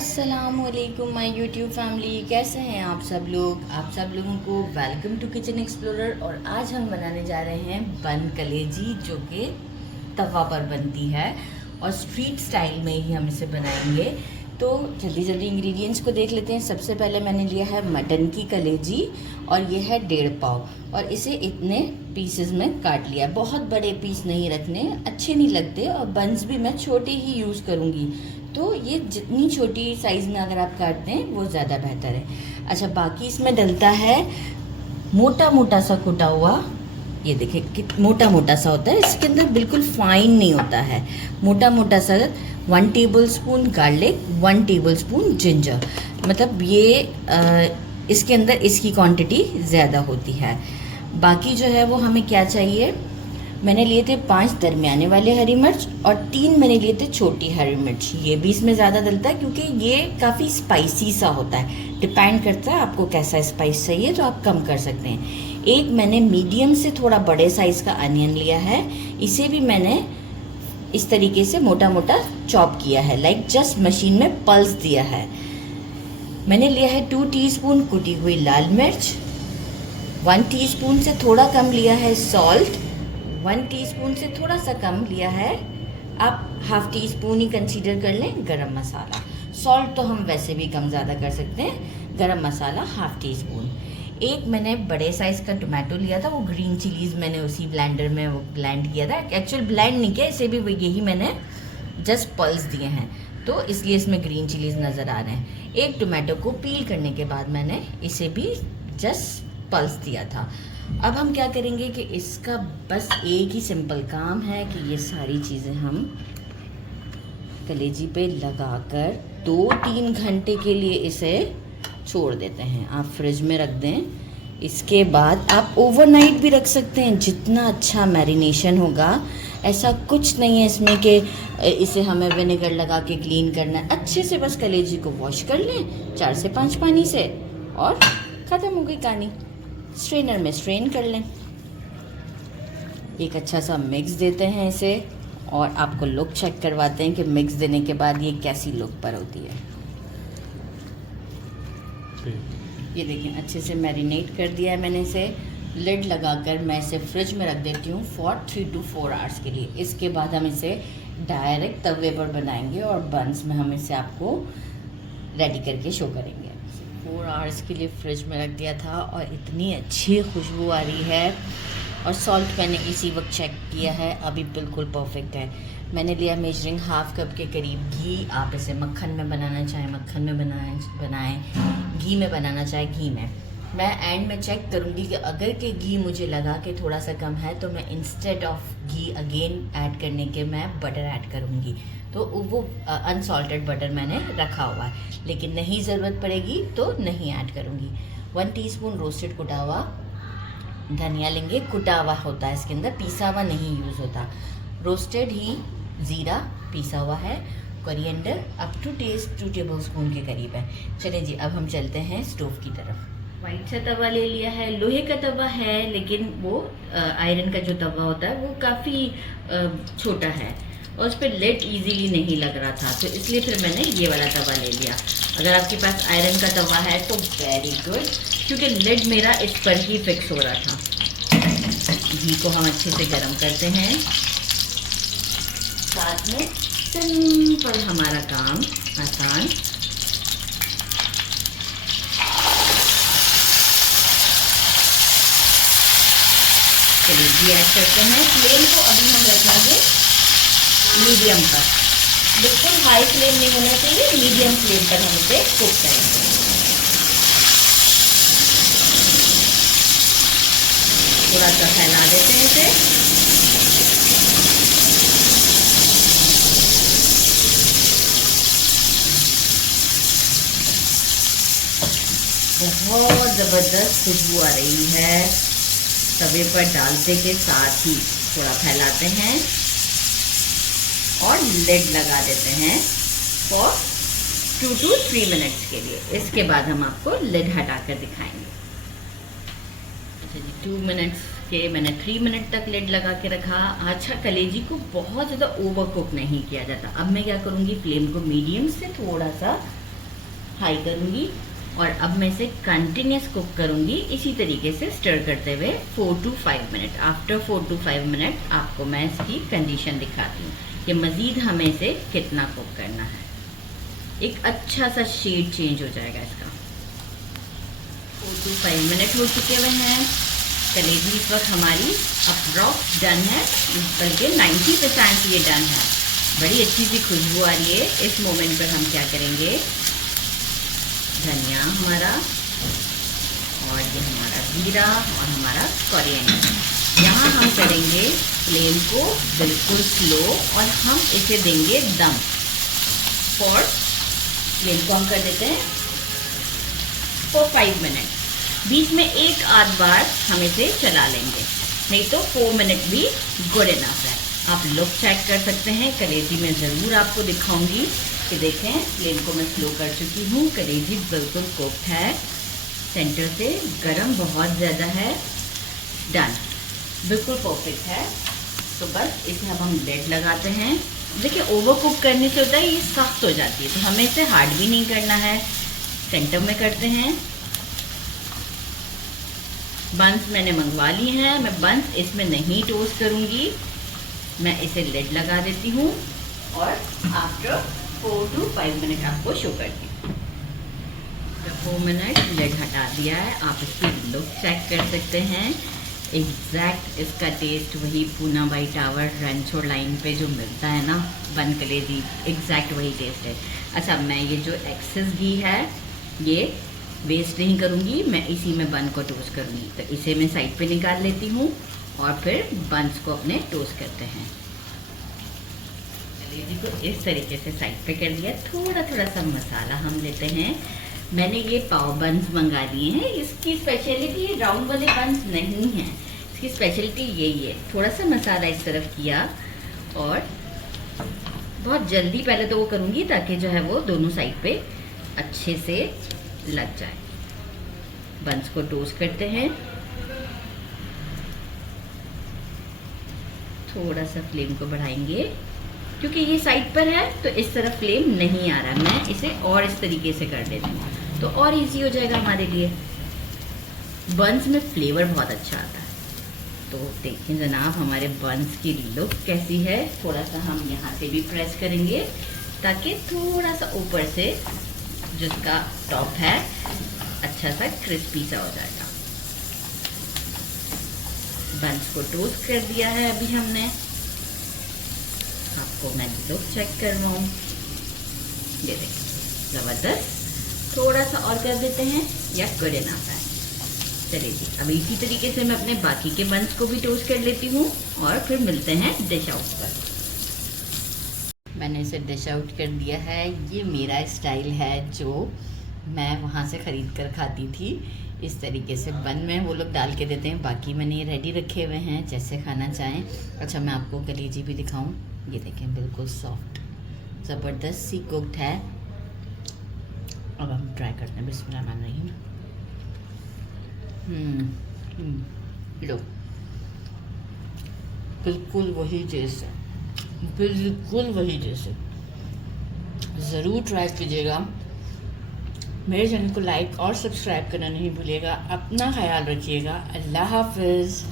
अस्सलामुअलैकुम my YouTube family, कैसे हैं आप सब लोग। आप सब लोगों को वेलकम टू किचन एक्सप्लोरर। और आज हम बनाने जा रहे हैं बन कलेजी, जो कि तवा पर बनती है और स्ट्रीट स्टाइल में ही हम इसे बनाएंगे। तो जल्दी जल्दी इंग्रेडिएंट्स को देख लेते हैं। सबसे पहले मैंने लिया है मटन की कलेजी और ये है 1.5 पाव, और इसे इतने पीसेस में काट लिया। बहुत बड़े पीस नहीं रखने, अच्छे नहीं लगते, और बंस भी मैं छोटे ही यूज़ करूँगी। तो ये जितनी छोटी साइज़ में अगर आप काटते हैं वो ज़्यादा बेहतर है। अच्छा, बाकी इसमें डलता है मोटा मोटा सा कुटा हुआ। ये देखिए कि मोटा मोटा सा होता है, इसके अंदर बिल्कुल फाइन नहीं होता है। मोटा मोटा सा 1 टेबलस्पून गार्लिक, 1 टेबलस्पून जिंजर। मतलब ये इसके अंदर इसकी क्वांटिटी ज़्यादा होती है। बाकी जो है वो हमें क्या चाहिए, मैंने लिए थे 5 दरमियाने वाले हरी मिर्च और 3 मैंने लिए थे छोटी हरी मिर्च। ये भी इसमें ज़्यादा डलता है क्योंकि ये काफ़ी स्पाइसी सा होता है। डिपेंड करता है आपको कैसा स्पाइस चाहिए, तो आप कम कर सकते हैं। एक मैंने मीडियम से थोड़ा बड़े साइज़ का अनियन लिया है, इसे भी मैंने इस तरीके से मोटा मोटा चॉप किया है, लाइक जस्ट मशीन में पल्स दिया है। मैंने लिया है 2 टीस्पून कुटी हुई लाल मिर्च, 1 टीस्पून से थोड़ा कम लिया है सॉल्ट, 1 टीस्पून से थोड़ा सा कम लिया है, आप हाफ टी स्पून ही कंसीडर कर लें, गरम मसाला। सॉल्ट तो हम वैसे भी कम ज़्यादा कर सकते हैं। गरम मसाला हाफ टी स्पून। एक मैंने बड़े साइज़ का टोमेटो लिया था, वो ग्रीन चिलीज़ मैंने उसी ब्लेंडर में वो ब्लेंड किया था। एक्चुअल ब्लेंड नहीं किया, इसे भी यही मैंने जस्ट पल्स दिए हैं, तो इसलिए इसमें ग्रीन चिलीज़ नज़र आ रहे हैं। एक टोमेटो को पील करने के बाद मैंने इसे भी जस्ट पल्स दिया था। अब हम क्या करेंगे कि इसका बस एक ही सिंपल काम है कि ये सारी चीज़ें हम कलेजी पे लगाकर 2-3 घंटे के लिए इसे छोड़ देते हैं। आप फ्रिज में रख दें। इसके बाद आप ओवरनाइट भी रख सकते हैं, जितना अच्छा मैरिनेशन होगा। ऐसा कुछ नहीं है इसमें कि इसे हमें विनेगर लगा के क्लीन करना है। अच्छे से बस कलेजी को वॉश कर लें 4 से 5 पानी से, और ख़त्म हो गई कहानी। स्ट्रेनर में स्ट्रेन कर लें। एक अच्छा सा मिक्स देते हैं इसे, और आपको लुक चेक करवाते हैं कि मिक्स देने के बाद ये कैसी लुक पर होती है। ये देखें, अच्छे से मैरिनेट कर दिया है मैंने इसे। लिड लगाकर मैं इसे फ्रिज में रख देती हूँ फॉर 3 to 4 आवर्स के लिए। इसके बाद हम इसे डायरेक्ट तवे पर बनाएंगे और बंस में हम इसे आपको रेडी करके शो करेंगे। 4 आवर्स के लिए फ्रिज में रख दिया था और इतनी अच्छी खुशबू आ रही है। और सॉल्ट मैंने इसी वक्त चेक किया है, अभी बिल्कुल परफेक्ट है। मैंने लिया मेजरिंग हाफ कप के करीब घी। आप इसे मक्खन में बनाना चाहें मक्खन में बनाएं, घी में बनाना चाहें घी में। मैं एंड में चेक करूँगी कि अगर के घी मुझे लगा कि थोड़ा सा कम है, तो मैं instead of ghee again add करने के मैं बटर ऐड करूँगी। तो वो अनसॉल्टेड बटर मैंने रखा हुआ है, लेकिन नहीं ज़रूरत पड़ेगी तो नहीं ऐड करूँगी। 1 टीस्पून रोस्टेड कुटा हुआ धनिया लेंगे। कुटा हुआ होता है इसके अंदर, पीसा हुआ नहीं यूज़ होता। रोस्टेड ही ज़ीरा पीसा हुआ है। Coriander up to taste 2 tablespoon के करीब है। चलें जी, अब हम चलते हैं स्टोव की तरफ। वाइट सा तवा ले लिया है, लोहे का तवा है, लेकिन वो आयरन का जो तवा होता है वो काफ़ी छोटा है और उस पर लेड इजीली नहीं लग रहा था, तो इसलिए फिर मैंने ये वाला तवा ले लिया। अगर आपके पास आयरन का तवा है तो वेरी गुड, क्योंकि लेड मेरा इस पर ही फिक्स हो रहा था। घी को हम अच्छे से गर्म करते हैं, साथ में सिंपल हमारा काम आसान। चलिए घी ऐड करते हैं। फ्लेम को अभी हम रखेंगे मीडियम पर, बिल्कुल हाई फ्लेम नहीं होना चाहिए, मीडियम फ्लेम पर हम इसे कुक करेंगे। थोड़ा सा फैला देते हैं इसे। बहुत ज़बरदस्त खुशबू आ रही है। तवे पर डालते के साथ ही थोड़ा फैलाते हैं और लिड लगा देते हैं फॉर 2 to 3 मिनट्स के लिए। इसके बाद हम आपको लिड हटाकर दिखाएंगे। अच्छा जी, 2 मिनट्स के मैंने 3 मिनट तक लिड लगा के रखा। अच्छा, कलेजी को बहुत ज़्यादा ओवर कुक नहीं किया जाता। अब मैं क्या करूँगी, फ्लेम को मीडियम से थोड़ा सा हाई करूँगी और अब मैं इसे कंटिन्यूस कुक करूँगी इसी तरीके से स्टर करते हुए 4 to 5 minute. After 4 to 5 minute आपको मैं इसकी कंडीशन दिखाती हूँ कि मज़ीद हमें इसे कितना कुक करना है। एक अच्छा सा शेड चेंज हो जाएगा इसका। 4 to 5 मिनट हो चुके हुए हैं। कलेजी इस वक्त हमारी अप्रॉक्स डन है, बल्कि 90% ये डन है। बड़ी अच्छी सी खुशबू आ रही है। इस मोमेंट पर हम क्या करेंगे, धनिया हमारा और ये हमारा जीरा और हमारा कोरिएंडर, यहाँ हम करेंगे फ्लेम को बिल्कुल स्लो और हम इसे देंगे दम। और फ्लेम को हम कर देते हैं फॉर 5 मिनट। बीच में एक आध बार हम इसे चला लेंगे, नहीं तो 4 मिनट भी गुड इनफ है। आप लुक चेक कर सकते हैं। कलेजी में ज़रूर आपको दिखाऊंगी कि देखें, फ्लेम को मैं स्लो कर चुकी हूँ। कलेजी बिल्कुल कुक्ड है, सेंटर से गरम बहुत ज़्यादा है। डन, बिल्कुल परफेक्ट है। तो बस इसे अब हम लिड लगाते हैं। देखिए, ओवर कुक करने से होता है ये सख्त हो जाती है, तो हमें इसे हार्ड भी नहीं करना है। सेंटर में करते हैं। बंस मैंने मंगवा ली हैं, मैं बंस इसमें नहीं टोस्ट करूँगी। मैं इसे लिड लगा देती हूँ और आफ्टर 4 to 5 मिनट आपको शो करती हूँ। 4 मिनट लिड हटा दिया है। आप इसकी लुक चेक कर सकते हैं। एग्जैक्ट इसका टेस्ट वही Poona by tower Ranchhor line पे जो मिलता है ना बन कलेजी, एग्जैक्ट वही टेस्ट है। अच्छा, मैं ये जो एक्सेस घी है ये वेस्ट नहीं करूँगी, मैं इसी में बन को टोस्ट करूँगी। तो इसे मैं साइड पे निकाल लेती हूँ और फिर बंस को अपने टोस्ट करते हैं। कलेजी को इस तरीके से साइड पे कर दिया। थोड़ा थोड़ा सा मसाला हम लेते हैं। मैंने ये पाव बंस मंगा लिए हैं। इसकी स्पेशलिटी ये राउंड वाले बंस नहीं हैं, इसकी स्पेशलिटी यही है। थोड़ा सा मसाला इस तरफ किया और बहुत जल्दी पहले तो वो करूँगी ताकि जो है वो दोनों साइड पे अच्छे से लग जाए। बंस को टोस्ट करते हैं। थोड़ा सा फ्लेम को बढ़ाएंगे क्योंकि ये साइड पर है तो इस तरफ फ्लेम नहीं आ रहा। मैं इसे और इस तरीके से कर देती हूँ तो और इजी हो जाएगा हमारे लिए। बंस में फ्लेवर बहुत अच्छा आता है। तो देखिए जनाब, हमारे बंस की लुक कैसी है। थोड़ा सा हम यहाँ से भी प्रेस करेंगे ताकि थोड़ा सा ऊपर से जिसका टॉप है अच्छा सा क्रिस्पी सा हो जाएगा। बंस को टोस्ट कर दिया है अभी हमने। आपको मैं लुक चेक कर रहा हूँ, ये देखिए ज़बरदस्त। थोड़ा सा और कर देते हैं या गुड इनफ है। चलिए जी, अब इसी तरीके से मैं अपने बाकी के बंस को भी टोस्ट कर लेती हूँ और फिर मिलते हैं डिश आउट पर। मैंने इसे डिश आउट कर दिया है। ये मेरा स्टाइल है जो मैं वहाँ से ख़रीद कर खाती थी। इस तरीके से बन में वो लोग डाल के देते हैं, बाकी मैंने ये रेडी रखे हुए हैं जैसे खाना चाहें। अच्छा, मैं आपको कलेजी भी दिखाऊं। ये देखें, बिल्कुल सॉफ्ट ज़बरदस्त सी कुक्ड है। अब हम ट्राई करते हैं। बिस्मिल्लाहिर्रहमानिर्रहीम। लो, बिल्कुल वही टेस्ट है, बिल्कुल वही टेस्ट है। ज़रूर ट्राई कीजिएगा। मेरे चैनल को लाइक और सब्सक्राइब करना नहीं भूलिएगा। अपना ख्याल रखिएगा। अल्लाह हाफ़िज़।